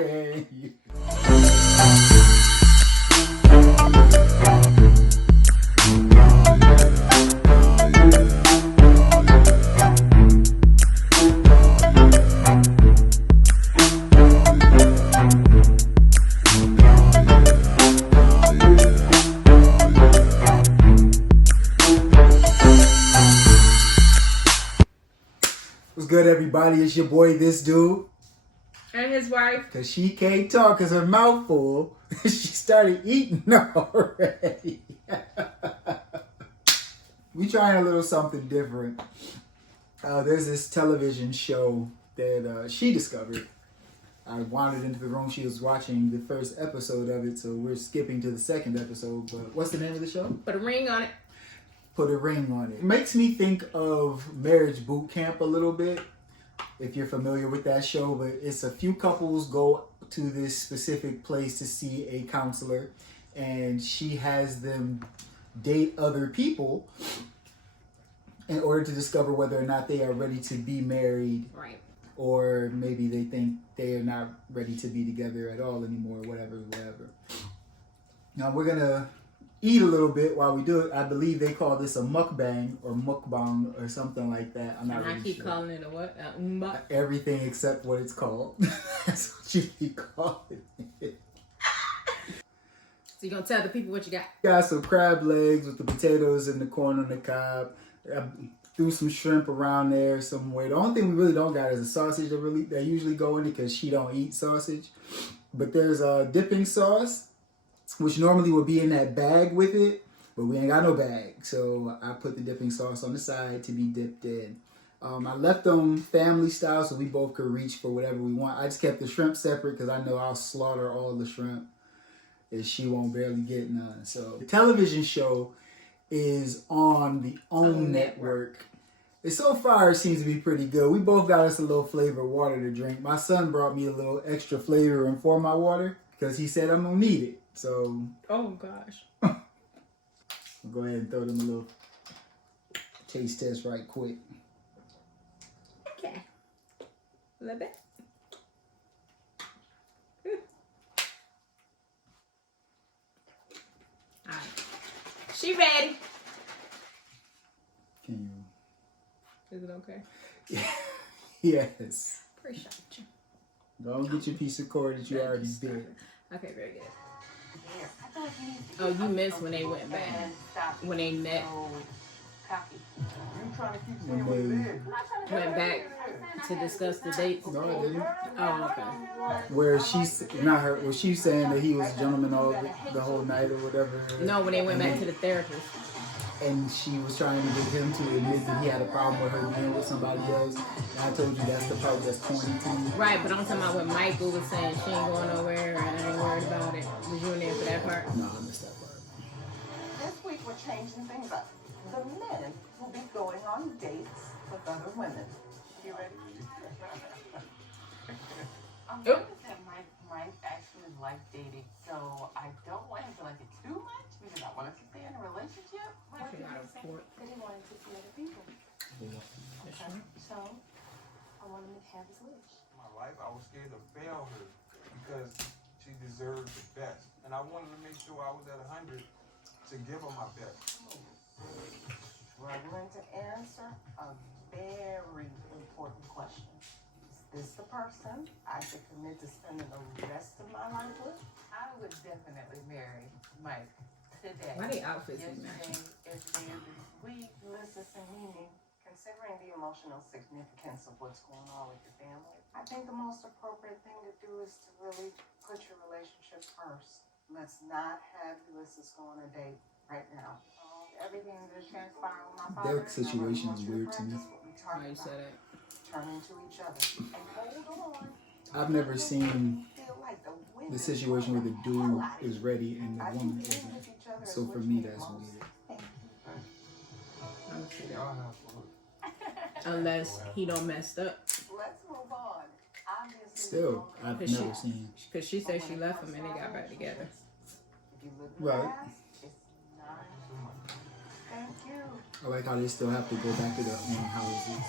What's good, everybody? It's your boy, this dude. And his wife. Because she can't talk because her mouth full. She started eating already. We trying a little something different. There's this television show that she discovered. I wandered into the room. She was watching the first episode of it, so we're skipping to the second episode. But what's the name of the show? Put a ring on it. Put a ring on it. It makes me think of Marriage Boot Camp a little bit, if you're familiar with that show. But it's a few couples go to this specific place to see a counselor, and she has them date other people in order to discover whether or not they are ready to be married. Right. Or maybe they think they are not ready to be together at all anymore, whatever. Now we're going to eat a little bit while we do it. I believe they call this a mukbang or mukbang or something like that. I'm not really sure. I keep calling it a what? Everything except what it's called. That's what you keep calling it. So you gonna tell the people what you got? Got some crab legs with the potatoes and the corn on the cob. I threw some shrimp around there somewhere. The only thing we really don't got is a sausage that usually go in it because she don't eat sausage. But there's a dipping sauce, which normally would be in that bag with it, but we ain't got no bag. So I put the dipping sauce on the side to be dipped in. I left them family style so we both could reach for whatever we want. I just kept the shrimp separate because I know I'll slaughter all the shrimp and she won't barely get none. So the television show is on the OWN network. And so far, it seems to be pretty good. We both got us a little flavored water to drink. My son brought me a little extra flavor for my water because he said I'm going to need it. So, oh gosh. I'll go ahead and throw them a little taste test right quick. Okay. A little bit. All right. She ready. Can you? Is it okay? Yes. Appreciate you. Don't get your piece of cord that you already did. Okay, very good. Oh, you missed when they went back. When they met. Went back to discuss the dates. No, I didn't. Oh, okay. Where she's not her. Was she saying that he was a gentleman all the whole night or whatever? No, when they went back to the therapist. And she was trying to get him to admit that he had a problem with her being with somebody else. And I told you that's the part that's corny to me. Right, but I'm talking about what Michael was saying. She ain't going nowhere and I ain't worried about it. Was you in there for that part? No, I missed that part. This week we're changing things up. The men will be going on dates with other women. You ready? I'm Oop. that Mike actually like dating, so I don't want him to like it too much because I want him to stay in a relationship. But he wanted to see other people. Okay. So I want him to have his wish. My life, I was scared to fail her because she deserved the best, and I wanted to make sure I was at 100 to give her my best. Struggling to answer a very important question. Is this the person I should commit to spending the rest of my life with? I would definitely marry Mike today. Why they outfits is matching? If they this week, listen to meaning, considering the emotional significance of what's going on with your family, I think the most appropriate thing to do is to really put your relationship first. Let's not have Ulysses go on a date right now. Everything that transpired with my father. Their situation is weird to me. Why you said it? Turning to each other and hold on. I've never seen the situation where the dude is ready and the woman isn't. So for me, that's weird. Unless he don't messed up. Let's move on. Still, I've never seen. Because she said she left him and they got back together. Right. Thank you. I like how they still have to go back to their own houses.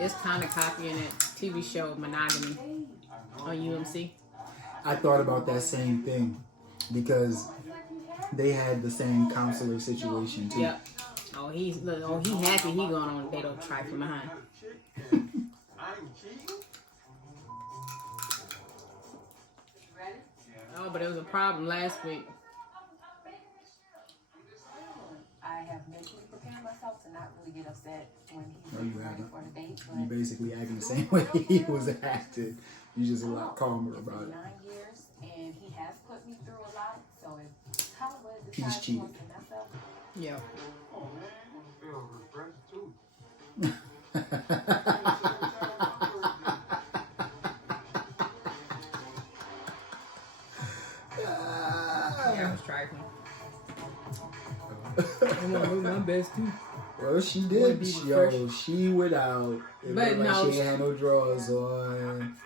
It's kind of copying that TV show Monogamy on UMC. I thought about that same thing because they had the same counselor situation too. Yep. Oh, he happy he going on a date on trifling behind. Oh, but it was a problem last week. I have mentally prepared myself to not really get upset when he's No, you ready haven't. for the date. You basically acting the same way he was acting. You just a lot calmer about it. 9 years, and he has put me through a lot. So if Hollywood He's decides he cheated. wants to mess up, Yeah. Oh man, I feel refreshed too. Yeah, I was trifling. I'm gonna do my best too. Well, she Wanna did. be She went out. It But looked like no, she ain't had no drawers on.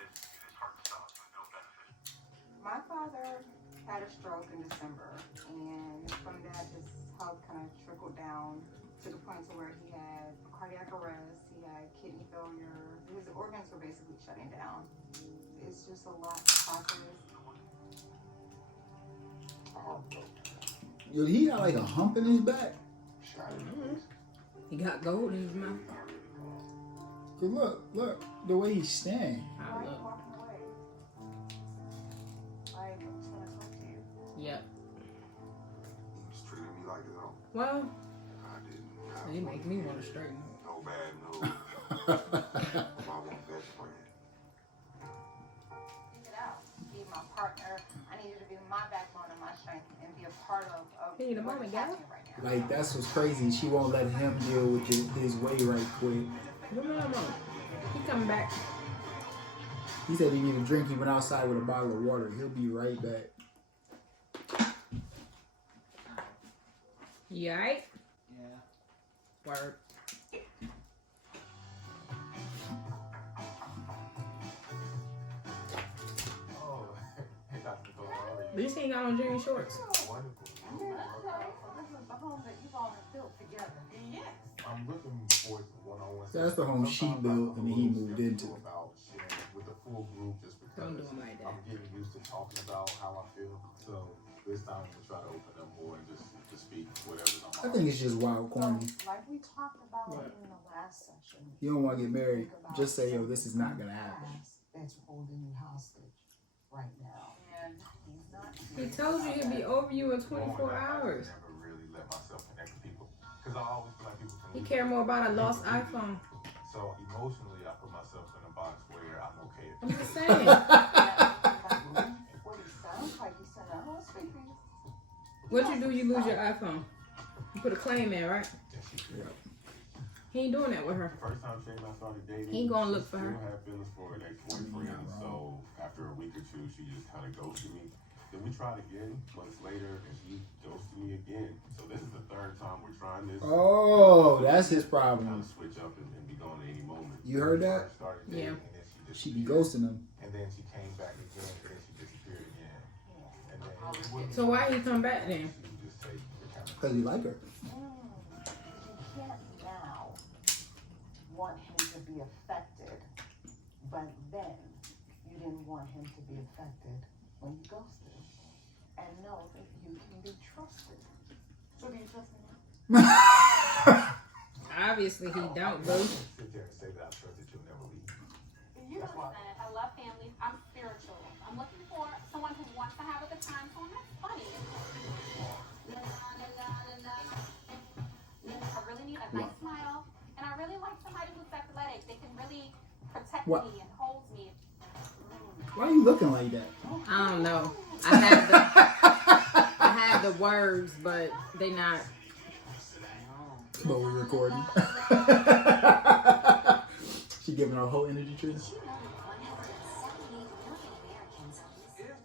my father had a stroke in December, and from that, his health kind of trickled down to the point to where he had cardiac arrest, he had kidney failure, his organs were basically shutting down. It's just a lot to process. Yo, he got like a hump in his back. He got gold in his mouth. Cause look, the way he's standing. I Why are you look. walking away? I just want to talk to you. Yep. He was treating me like his own. Well, I didn't. he make me want to straighten. No bad news. My one best friend. Get out. Be my partner. I need you to be my backbone and my strength and be a part of Hey, in a what moment, is gal. happening right now. Like that's what's crazy. She won't let him deal with his way right quick. Come on. He coming back. He said he needed a drink. He went outside with a bottle of water. He'll be right back. You alright? Yeah. Word. Oh, Dr. Cole, how are At least he ain't got on jean shorts. you? Wonderful. This is the home that you all have built together. Yes. I'm looking forward to one-on-one. So that's the home she built and then he moved into. About sharing with the full group just Don't because do him like that. I'm getting used to talking about how I feel. So this time we'll try to open up more and just to speak whatever's on my I think it's just wild corny. Like we talked about Right. in the last session. You don't want to get married. Just say, yo, this is not gonna happen. That's holding you hostage right now. And he's not. He told you he'd be over you in 24 hours. I never really let myself connect with people because I always feel like people can He lose cared me. more about a lost iPhone. So emotionally, I put myself in a box where I'm okay. I'm just saying. What he sounds like, he said, I don't speak for you. What you do? You lose your iPhone. You put a claim in, right? He ain't doing that with her. The first time Shane and I started dating, He ain't gonna she look for her. still had feelings for her ex-boyfriend. So after a week or two, she just kind of ghosted me. Then we tried again months later, and she ghosted me again. So this is the third time we're trying this. Oh, that's his Kind problem. of switch up and be gone at any moment. You heard that? Started Yeah. dating, and then She be ghosting him. And then she came back again, and then she disappeared again. And then it wouldn't- So why he come back then? She would just take the camera. Cause you like her. You can't now want him to be affected, but then you didn't want him to be affected when you ghosted him. And know that you can be trusted. So do you trust me now? Obviously he don't, boo. Sit there and say that I trust that you'll never leave. You understand, I love family. I'm spiritual. I'm looking for someone who wants to have a good time, someone that's funny. I really need a nice smile, and I really like somebody who's athletic. They can really protect What? me and hold me. Why are you looking like that? I don't know. I have the words, but they not. But we're recording. She giving her whole energy tree. Is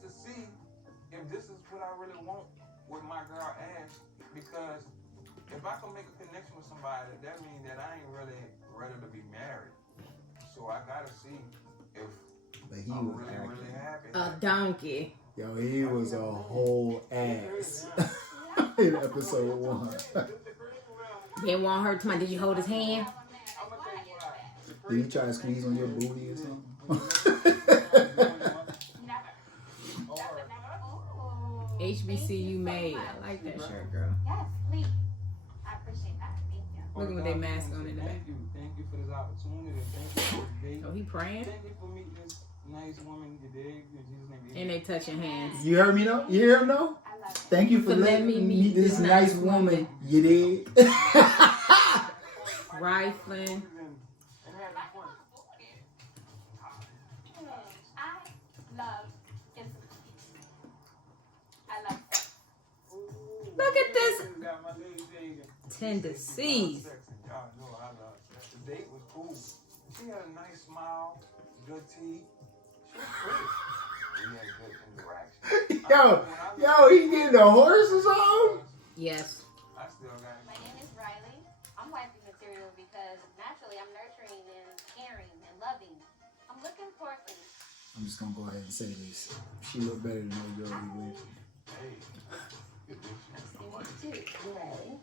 to see if this is what I really want with my girl Ash, because if I can make a connection with somebody, that means that I ain't really ready to be married. So I gotta see if But he I'm was really, acting. really happy. A donkey. Yo, he was a whole ass in episode 1. Didn't want her to mind. Did you hold his hand? I'm gonna tell you why. Did he try to squeeze on your booty or something? Never. Or Never. Oh. HBCU made. I like that shirt, girl. Yes, please. I appreciate that. Thank you. Look at what they mask on in the back. Thank you for this opportunity. Thank you for this date. Oh, he praying? Thank you for meeting this nice woman. You dig? In Jesus' name. And they touching hands. You heard me though? You hear him though? I love it. Thank you for letting me meet this nice woman. You did. Rifling. And having fun. I love intimacy. I love sex. Look at this. Got my lady shaking. Tendencies. Y'all know I love sex. The date was cool. She had a nice smile, good teeth. She was pretty. We had good interaction. Yo, he getting the horse or something? Yes. I still got My name is Riley. I'm wifey material because naturally I'm nurturing and caring and loving. I'm looking for things. I'm just gonna go ahead and say this. She look better than the girl he with. Hey, good Too. Riley.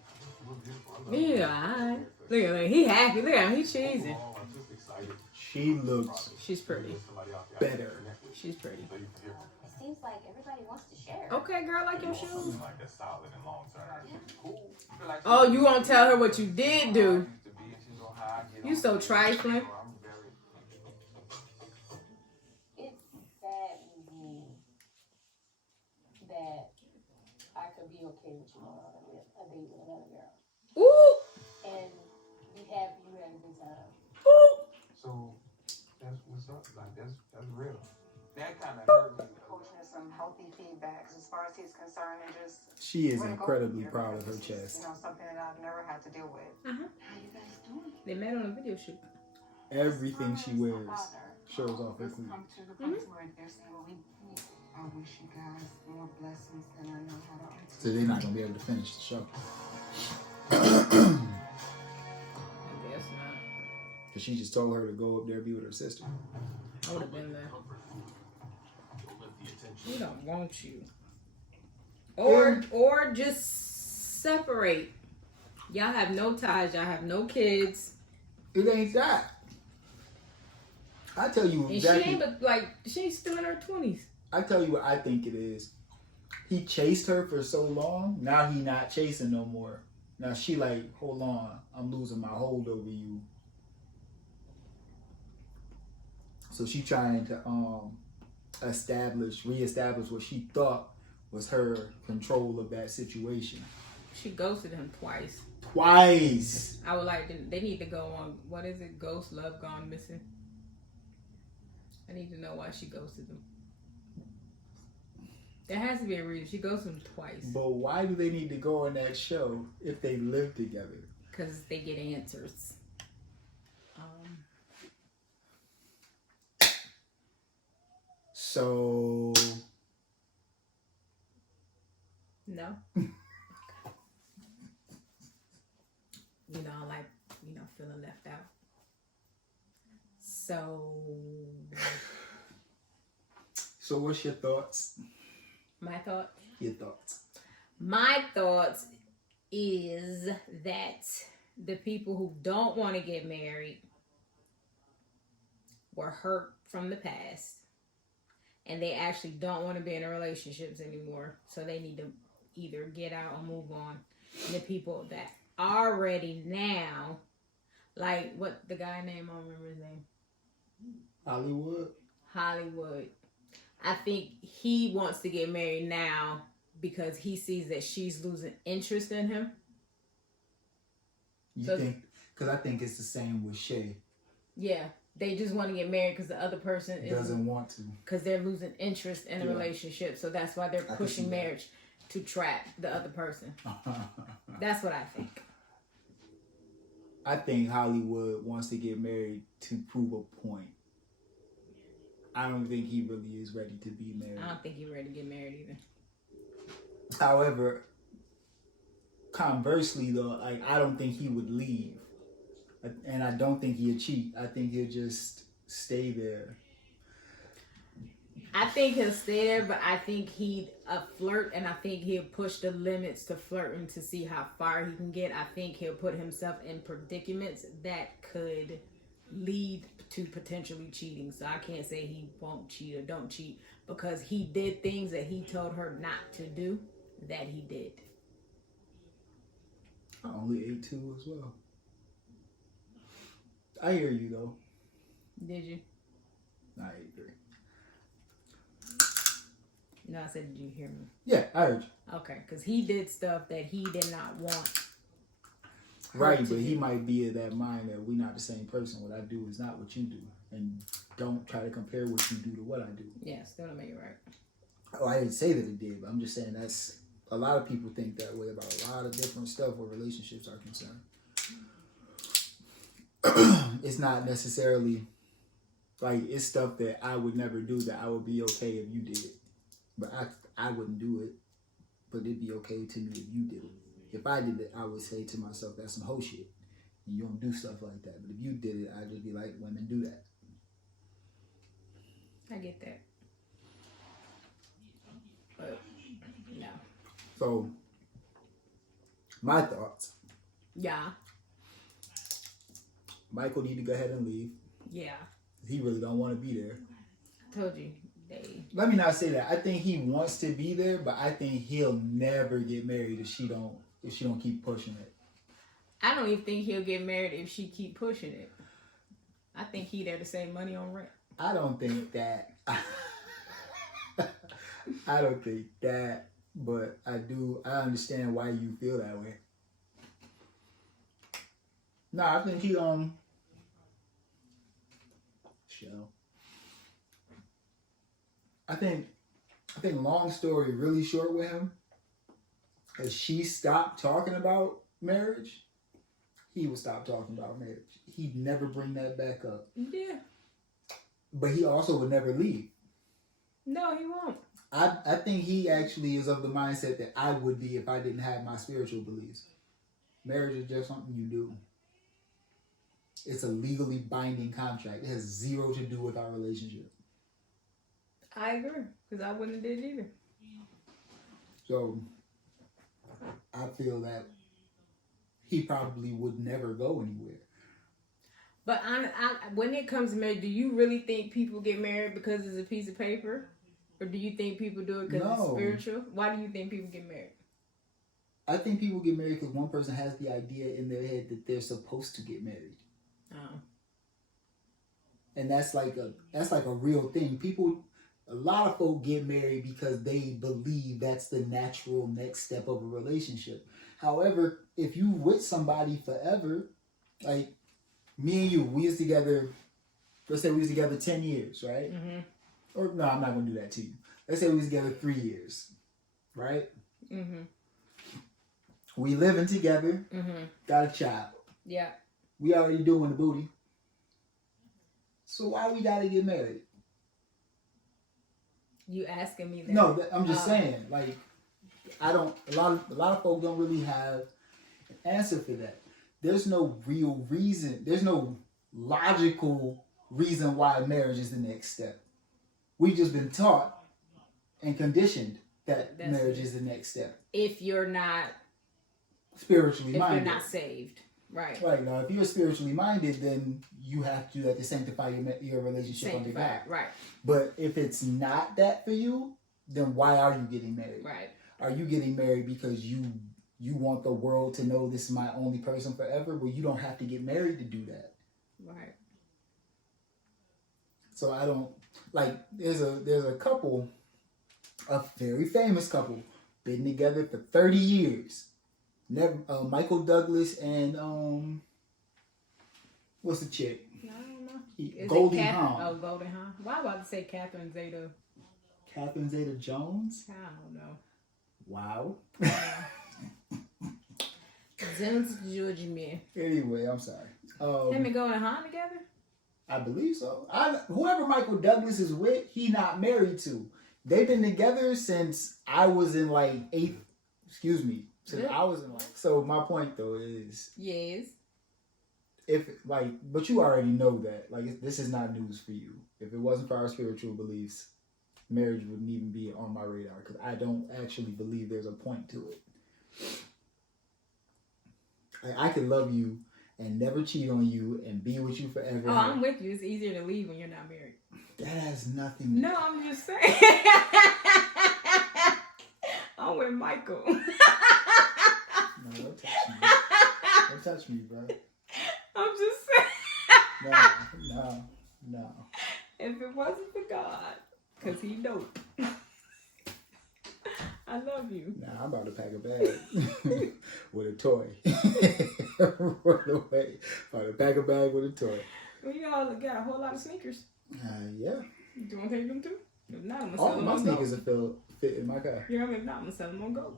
Yeah. Look at him. He happy. Look at him. He cheesing. I'm just excited. She looks She's pretty. Somebody out there better. She's pretty. so you can hear from It seems like everybody wants to share. Okay, girl, like your shoes. something like that's solid and long term. cool. Feel like Oh, you won't tell her what you did do. used to be, and she's on how I get You on. so trifling. I'm very. It saddens me that I could be okay with you going on a date with another girl Ooh. and be happy you had a good time. Ooh. So that's what's up. Like that's real. That kind of hurt me. Coaching is some healthy feedbacks as far as he's concerned, and just she is where to go incredibly from here, proud of her because it's, chest. You know, something that I've never had to deal with. Uh-huh. How you guys doing? They met on a video shoot. Everything she wears shows off her It's cleavage. come to the point where they're saying, well, I wish you guys more blessings than I know how to So they're not gonna be able to finish the show. I guess not. Cause she just told her to go up there and be with her sister. I would have been there. We don't want you. Or just separate. Y'all have no ties. Y'all have no kids. It ain't that. I tell you And exactly. she ain't but like she's still in her 20s. I tell you what I think it is. He chased her for so long. Now he not chasing no more. Now she like, hold on, I'm losing my hold over you. So she trying to reestablish what she thought was her control of that situation. She ghosted him twice. Twice. I would like they need to go on, what is it, Ghost Love Gone Missing? I need to know why she ghosted him. There has to be a reason. She ghosted him twice. But why do they need to go on that show if they live together? Because they get answers. So No. Like, feeling left out. So what's your thoughts? My thought? Your thoughts. My thoughts is that the people who don't want to get married were hurt from the past and they actually don't want to be in relationships anymore. So they need to either get out or move on. And the people that are ready now, like what the guy name, I don't remember his name. Hollywood. I think he wants to get married now because he sees that she's losing interest in him. You think? Because I think it's the same with Shay. Yeah, they just want to get married because the other person doesn't want to. Because they're losing interest in the relationship, so that's why they're pushing marriage to trap the other person. That's what I think. I think Hollywood wants to get married to prove a point. I don't think he really is ready to be married. I don't think he's ready to get married either. However, conversely though, I don't think he would leave. And I don't think he'll cheat. I think he'll just stay there. I think he'll stay there, but I think he'd flirt, and I think he'll push the limits to flirting to see how far he can get. I think he'll put himself in predicaments that could lead to potentially cheating. So I can't say he won't cheat or don't cheat because he did things that he told her not to do that he did. I only ate 2 as well. I hear you though. Did you? I ate 3. No, I said, did you hear me? Yeah, I heard you. Okay, because he did stuff that he did not want. Right, but he might be of that mind that we're not the same person. What I do is not what you do. And don't try to compare what you do to what I do. Yeah, still don't make it right. Oh, I didn't say that it did, but I'm just saying that's a lot of people think that way about a lot of different stuff where relationships are concerned. It's not necessarily like it's stuff that I would never do that I would be okay if you did it. But I wouldn't do it, but it'd be okay to me if you did it. If I did it, I would say to myself, that's some hoe shit. And you don't do stuff like that. But if you did it, I'd just be like, women do that. I get that. But, no. So, my thoughts. Yeah. Michael need to go ahead and leave. Yeah. He really don't want to be there. I told you. Let me not say that. I think he wants to be there, but I think he'll never get married if she don't keep pushing it. I don't even think he'll get married if she keep pushing it. I think he there to save money on rent. I don't think that. I don't think that, but I understand why you feel that way. No, I think he Shell. I think long story really short with him, as she stopped talking about marriage, he would stop talking about marriage. He'd never bring that back up. Yeah. But he also would never leave. No, he won't. I think he actually is of the mindset that I would be if I didn't have my spiritual beliefs. Marriage is just something you do. It's a legally binding contract. It has zero to do with our relationship. I agree, because I wouldn't have did it either. So, I feel that he probably would never go anywhere. But when it comes to marriage, do you really think people get married because it's a piece of paper? Or do you think people do it because it's spiritual? Why do you think people get married? I think people get married because one person has the idea in their head that they're supposed to get married. Oh. And that's like a real thing. A lot of folk get married because they believe that's the natural next step of a relationship. However, if you with somebody forever, like me and you, we was together, let's say we was together 10 years, right? Mm-hmm. Or no, I'm not going to do that to you. Let's say we was together 3 years, right? Mm-hmm. We living together, got a child. Yeah. We already doing the booty. So why we got to get married? You asking me that? No, I'm just saying. Like, a lot of folks don't really have an answer for that. There's no real reason. There's no logical reason why marriage is the next step. We've just been taught and conditioned that marriage is the next step. If you're not spiritually minded. If you're not saved. Right. Right. Now, if you're spiritually minded, then you have to do that to sanctify your relationship under God. Right. But if it's not that for you, then why are you getting married? Right. Are you getting married because you want the world to know this is my only person forever? Well, you don't have to get married to do that. Right. So I don't like. There's a couple, a very famous couple, been together for 30 years. Never, Michael Douglas and what's the chick? I don't know. Goldie Hawn. Oh, Goldie Hawn. Why about to say Catherine Zeta? Catherine Zeta-Jones? I don't know. Wow. Jones Georgia man. Anyway, I'm sorry. Him and Goldie Hawn together? I believe so. Whoever Michael Douglas is with, he not married to. They've been together since I was in like 8th. Excuse me. Since I was in like. So my point though is. Yes. But you already know that. Like, this is not news for you. If it wasn't for our spiritual beliefs, marriage wouldn't even be on my radar because I don't actually believe there's a point to it. Like, I could love you and never cheat on you and be with you forever. Oh, I'm with you. It's easier to leave when you're not married. That has nothing. No, I'm just saying. I'm with Michael. No, don't touch me. Don't touch me, bro. I'm just saying. No. If it wasn't for God, because he dope. I love you. Nah, I'm about to pack a bag with a toy. Run away. About to pack a bag with a toy. We got a whole lot of sneakers. Yeah. Do you want to take them too? If not, I'm going to All sell them my on sneakers Go. will fit in my car. You know, if not, I'm going to sell them on Go.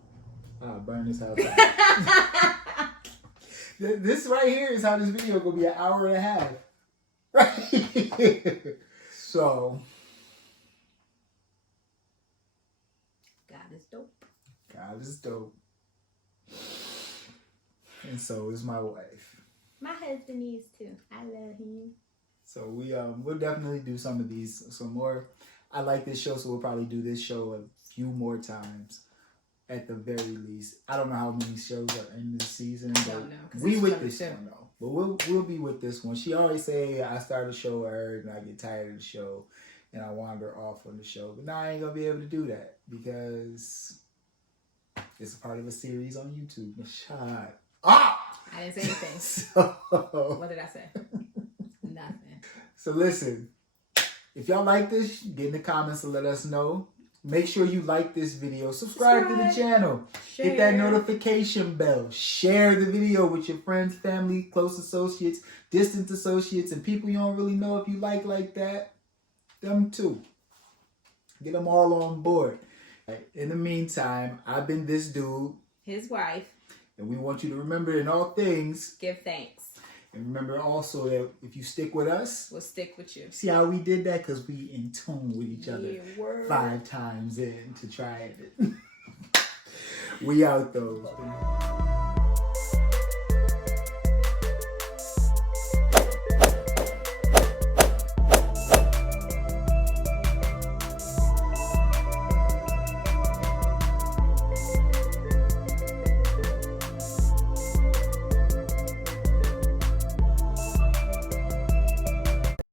I'll burn this house out. This right here is how this video gonna be an hour and a half. Right? So God is dope. God is dope. And so is my wife. My husband is too. I love him. So we'll definitely do some of these, some more. I like this show, so we'll probably do this show a few more times. At the very least, I don't know how many shows are in this season, but don't know, 'cause we it's with coming this soon. one though. But we'll be with this one. She always say I start a show with her and I get tired of the show and I wander off on the show. But now I ain't gonna be able to do that because it's a part of a series on YouTube. Shut up. I didn't say anything. So, What did I say? Nothing. so listen, if y'all like this, get in the comments and let us know. Make sure you like this video. Subscribe to the channel. Hit that notification bell. Share the video with your friends, family, close associates, distant associates, and people you don't really know if you like that. Them too. Get them all on board. In the meantime, I've been this dude. His wife. And we want you to remember in all things. Give thanks. And remember also that if you stick with us, We'll stick with you. see how we did that? Because we in tune with each other Yeah, word. 5 times in to try it. We out though.